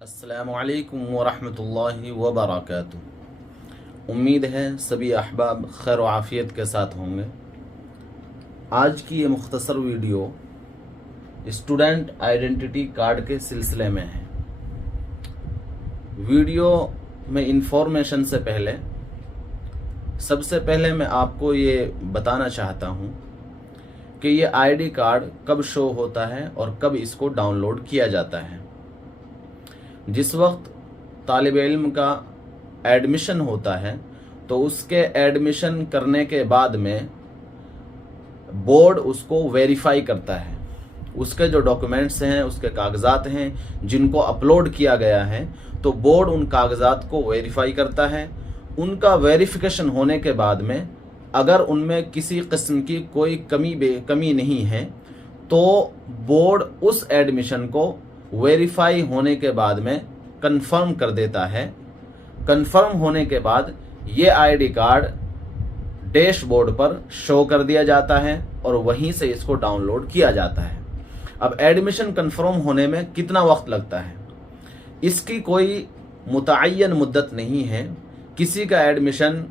अस्सलामुअलैकुम वरहमतुल्लाहि वबरकातुहू। उम्मीद है सभी अहबाब खैर व आफ़ियत के साथ होंगे। आज की ये मुख्तसर वीडियो स्टूडेंट आइडेंटिटी कार्ड के सिलसिले में है। वीडियो में इंफॉर्मेशन से पहले सबसे पहले मैं आपको ये बताना चाहता हूँ कि ये आईडी कार्ड कब शो होता है और कब इसको डाउनलोड किया जाता है। जिस वक्त तालिब इल्म का एडमिशन होता है तो उसके एडमिशन करने के बाद में बोर्ड उसको वेरीफाई करता है। उसके जो डॉक्यूमेंट्स हैं, उसके कागजात हैं जिनको अपलोड किया गया है, तो बोर्ड उन कागजात को वेरीफाई करता है। उनका वेरिफिकेशन होने के बाद में अगर उनमें किसी किस्म की कोई कमी नहीं है तो बोर्ड उस एडमिशन को वेरीफाई होने के बाद में कंफर्म कर देता है। कंफर्म होने के बाद ये आईडी कार्ड डैशबोर्ड पर शो कर दिया जाता है और वहीं से इसको डाउनलोड किया जाता है। अब एडमिशन कंफर्म होने में कितना वक्त लगता है, इसकी कोई मुतय्यन मुद्दत नहीं है। किसी का एडमिशन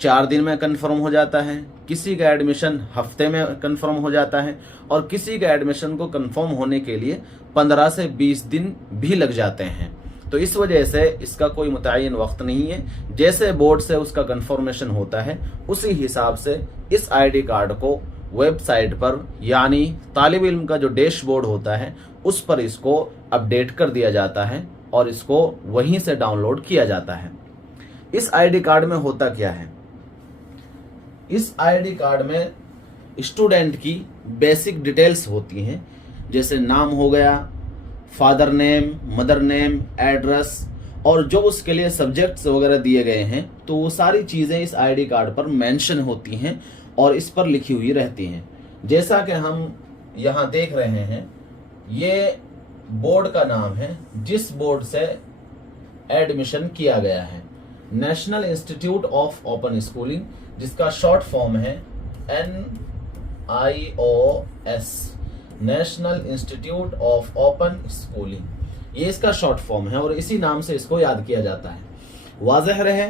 4 दिन में कंफर्म हो जाता है, किसी का एडमिशन हफ्ते में कंफर्म हो जाता है और किसी का एडमिशन को कंफर्म होने के लिए 15 से 20 दिन भी लग जाते हैं। तो इस वजह से इसका कोई मुतय्यन वक्त नहीं है। जैसे बोर्ड से उसका कंफर्मेशन होता है उसी हिसाब से इस आईडी कार्ड को वेबसाइट पर यानी तालिब इल्म का जो डैशबोर्ड होता है उस पर इसको अपडेट कर दिया जाता है और इसको वहीं से डाउनलोड किया जाता है। इस आईडी कार्ड में होता क्या है, इस आईडी कार्ड में स्टूडेंट की बेसिक डिटेल्स होती हैं, जैसे नाम हो गया, father name, mother name, address और जो उसके लिए सब्जेक्ट्स वगैरह दिए गए हैं, तो वो सारी चीज़ें इस आईडी कार्ड पर मेंशन होती हैं और इस पर लिखी हुई रहती हैं। जैसा कि हम यहाँ देख रहे हैं, ये बोर्ड का नाम है जिस बोर्ड से एडमिशन किया गया है, national institute of open schooling, जिसका शॉर्ट फॉर्म है NIOS, national institute of open schooling. ये इसका शॉर्ट फॉर्म है और इसी नाम से इसको याद किया जाता है। वाज़ेह रहे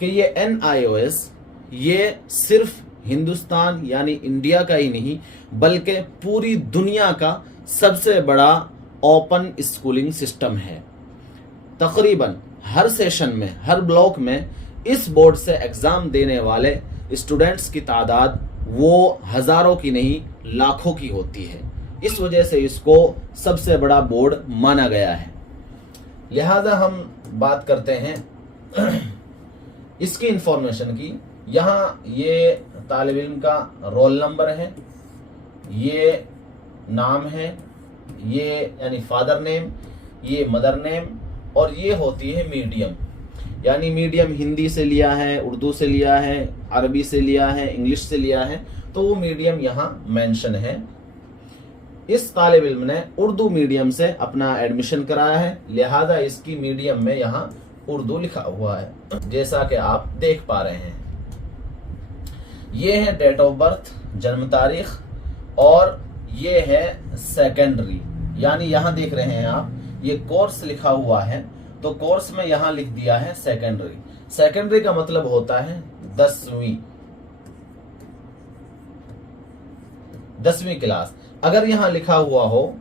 कि ये NIOS ये सिर्फ हिंदुस्तान यानी इंडिया का ही नहीं बल्कि पूरी दुनिया का सबसे बड़ा ओपन स्कूलिंग सिस्टम है। तकरीबन हर सेशन में, हर ब्लॉक में इस बोर्ड से एग्जाम देने वाले स्टूडेंट्स की तादाद वो हजारों की नहीं लाखों की होती है। इस वजह से इसको सबसे बड़ा बोर्ड माना गया है। लिहाजा हम बात करते हैं इसकी इंफॉर्मेशन की। यहाँ ये तालिब इल्म का रोल नंबर है, ये नाम है, ये यानी फादर नेम, ये मदर नेम और ये होती है मीडियम, यानी मीडियम हिंदी से लिया है, उर्दू से लिया है, अरबी से लिया है, इंग्लिश से लिया है, तो वो मीडियम यहाँ मेंशन है। इस तालिब इल्म ने उर्दू मीडियम से अपना एडमिशन कराया है, लिहाजा इसकी मीडियम में यहाँ उर्दू लिखा हुआ है, जैसा कि आप देख पा रहे हैं। ये है डेट ऑफ बर्थ, जन्म तारीख, और ये है सेकेंडरी, यानी यहाँ देख रहे हैं आप ये कोर्स लिखा हुआ है, तो कोर्स में यहां लिख दिया है सेकेंडरी। सेकेंडरी का मतलब होता है 10वीं क्लास। अगर यहां लिखा हुआ हो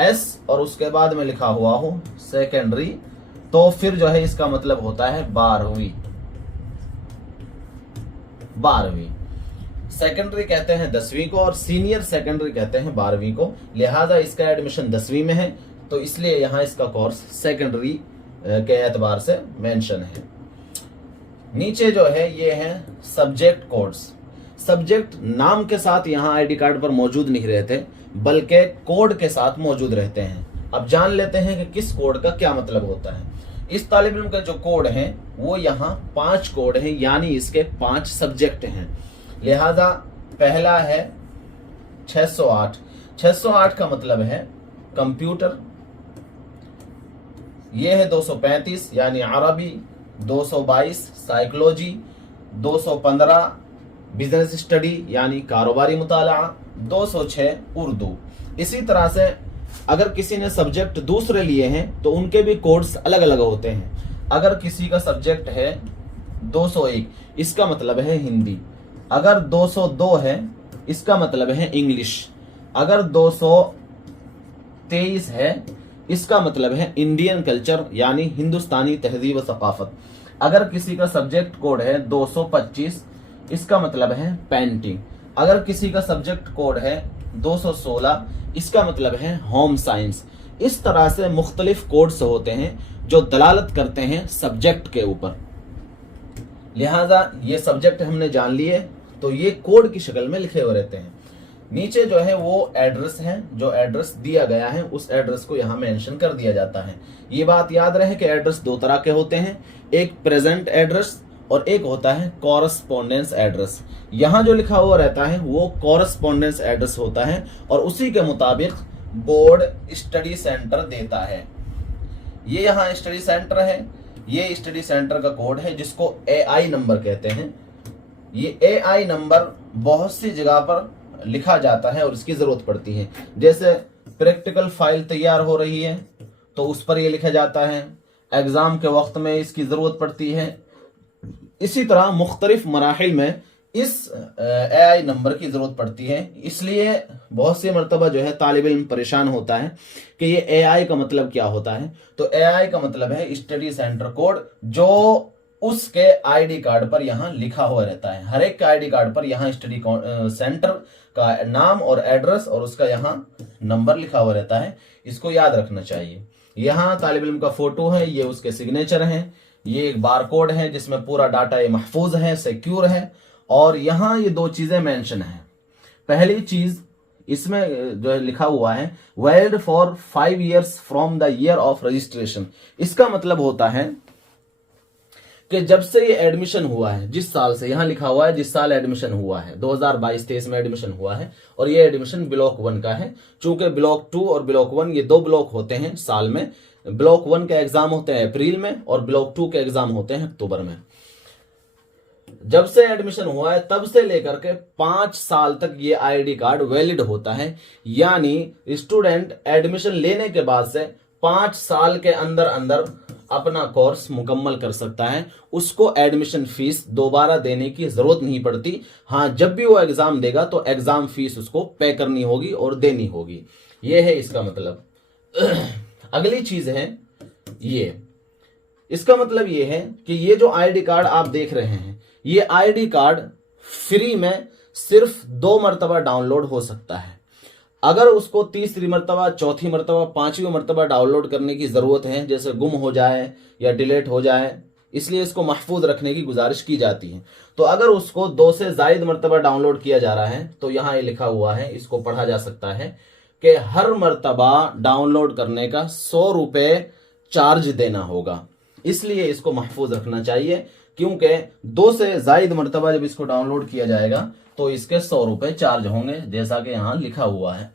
S और उसके बाद में लिखा हुआ हो सेकेंडरी, तो फिर जो है इसका मतलब होता है 12वीं। सेकेंडरी कहते हैं 10वीं को और सीनियर सेकेंडरी कहते हैं 12वीं को। लिहाजा इसका एडमिशन 10वीं में है, तो इसलिए यहां इसका कोर्स सेकेंडरी के एतबार से मेंशन है। नीचे जो है ये है सब्जेक्ट कोड्स। सब्जेक्ट नाम के साथ यहाँ आईडी कार्ड पर मौजूद नहीं रहते बल्कि कोड के साथ मौजूद रहते हैं। अब जान लेते हैं कि किस कोड का क्या मतलब होता है। इस तालिब इल्म का जो कोड है वो यहाँ 5 कोड है, यानी इसके 5 सब्जेक्ट हैं। लिहाजा पहला है 608। 608 का मतलब है कंप्यूटर। ये है 235 यानी अरबी, 222 साइकोलॉजी, 215 बिजनेस स्टडी यानी कारोबारी मुताला, 206 उर्दू। इसी तरह से अगर किसी ने सब्जेक्ट दूसरे लिए हैं तो उनके भी कोड्स अलग अलग होते हैं। अगर किसी का सब्जेक्ट है 201, इसका मतलब है हिंदी। अगर 202 है, इसका मतलब है इंग्लिश। अगर 223 है, इसका मतलब है इंडियन कल्चर यानी हिंदुस्तानी तहजीब व सकाफत। अगर किसी का सब्जेक्ट कोड है 225, इसका मतलब है पेंटिंग। अगर किसी का सब्जेक्ट कोड है 216, इसका मतलब है होम साइंस। इस तरह से मुख्तलिफ कोड्स होते हैं जो दलालत करते हैं सब्जेक्ट के ऊपर। लिहाजा ये सब्जेक्ट हमने जान लिए तो ये कोड की शक्ल में लिखे हुए रहते हैं। नीचे जो है वो एड्रेस है, जो एड्रेस दिया गया है उस एड्रेस को यहाँ मेंशन कर दिया जाता है। ये बात याद रहे कि एड्रेस दो तरह के होते हैं, एक प्रेजेंट एड्रेस और एक होता है कॉरस्पॉन्डेंस एड्रेस। यहाँ जो लिखा हुआ रहता है वो कॉरस्पॉन्डेंस एड्रेस होता है और उसी के मुताबिक बोर्ड स्टडी सेंटर देता है। ये यहाँ स्टडी सेंटर है, ये स्टडी सेंटर का कोड है जिसको AI नंबर कहते हैं। ये AI नंबर बहुत सी जगह पर लिखा जाता है और इसकी जरूरत पड़ती है। जैसे प्रैक्टिकल फाइल तैयार हो रही है तो उस पर ये लिखा जाता है, एग्जाम के वक्त में इसकी जरूरत पड़ती है। इसी तरह मुख्तलिफ मराहिल में इस AI नंबर की जरूरत पड़ती है। इसलिए बहुत सी मरतबा जो है तालिब इल्म परेशान होता है कि ये AI का मतलब क्या होता है। तो AI का मतलब है स्टडी सेंटर कोड, जो उसके ID कार्ड पर यहाँ लिखा हुआ रहता है। हर एक के ID कार्ड पर यहाँ स्टडी सेंटर का नाम और एड्रेस और उसका यहाँ नंबर लिखा हुआ रहता है। इसको याद रखना चाहिए। यहाँ तालिब इल्म का फोटो है, ये उसके सिग्नेचर हैं, ये एक बार कोड है जिसमें पूरा डाटा ये महफूज है, सिक्योर है। और यहाँ ये दो चीजें मेंशन है। पहली चीज इसमें जो लिखा हुआ है valid for 5 years from the year of registration. इसका मतलब होता है कि जब से ये एडमिशन हुआ है, जिस साल से यहाँ लिखा हुआ है जिस साल एडमिशन हुआ है, 2022-23 में एडमिशन हुआ है और ये एडमिशन ब्लॉक 1 का है। चूंकि ब्लॉक 2 और ब्लॉक 1 ये दो ब्लॉक होते हैं साल में। ब्लॉक 1 के एग्जाम होते हैं अप्रैल में और ब्लॉक 2 के एग्जाम होते हैं अक्टूबर में। जब से एडमिशन हुआ है तब से लेकर के 5 साल तक ये ID कार्ड वैलिड होता है। यानी स्टूडेंट एडमिशन लेने के बाद से 5 साल के अंदर अंदर अपना कोर्स मुकम्मल कर सकता है। उसको एडमिशन फीस दोबारा देने की जरूरत नहीं पड़ती। हाँ, जब भी वो एग्जाम देगा तो एग्जाम फीस उसको पे करनी होगी और देनी होगी। ये है इसका मतलब। अगली चीज है ये, इसका मतलब ये है कि ये जो ID कार्ड आप देख रहे हैं, ये ID कार्ड फ्री में सिर्फ 2 मरतबा डाउनलोड हो सकता है। अगर उसको तीसरी मरतबा, चौथी मरतबा, 5वीं मरतबा डाउनलोड करने की जरूरत है, जैसे गुम हो जाए या डिलीट हो जाए, इसलिए इसको महफूज रखने की गुजारिश की जाती है। तो अगर उसको 2 से ज्यादा मरतबा डाउनलोड किया जा रहा है तो यहाँ ये लिखा हुआ है, इसको पढ़ा जा सकता है कि हर मरतबा डाउनलोड करने का 100 रुपए चार्ज देना होगा। इसलिए इसको महफूज रखना चाहिए, क्योंकि 2 से ज्यादा मरतबा जब इसको डाउनलोड किया जाएगा तो इसके 100 रुपए चार्ज होंगे, जैसा कि यहाँ लिखा हुआ है।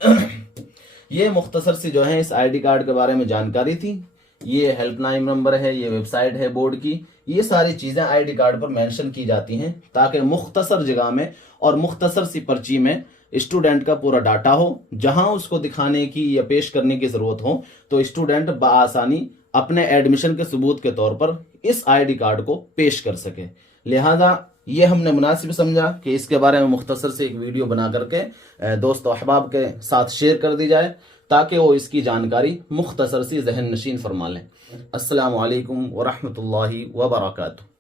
ये मुख्तसर सी जो है इस ID कार्ड के बारे में जानकारी थी। ये हेल्पलाइन नंबर है, ये वेबसाइट है बोर्ड की। ये सारी चीजें ID कार्ड पर मेंशन की जाती हैं ताकि मुख्तसर जगह में और मुख्तसर सी पर्ची में स्टूडेंट का पूरा डाटा हो। जहां उसको दिखाने की या पेश करने की जरूरत हो तो स्टूडेंट बआसानी अपने एडमिशन के सबूत के तौर पर इस ID कार्ड को पेश कर सके। लिहाजा ये हमने मुनासिब समझा कि इसके बारे में मुख्तसर से एक वीडियो बना करके दोस्तों अहबाब के साथ शेयर कर दी जाए ताकि वो इसकी जानकारी मुख्तसर सी जहन नशीन फरमा लें। अस्सलामु अलैकुम व रहमतुल्लाहि व बरकातुहू।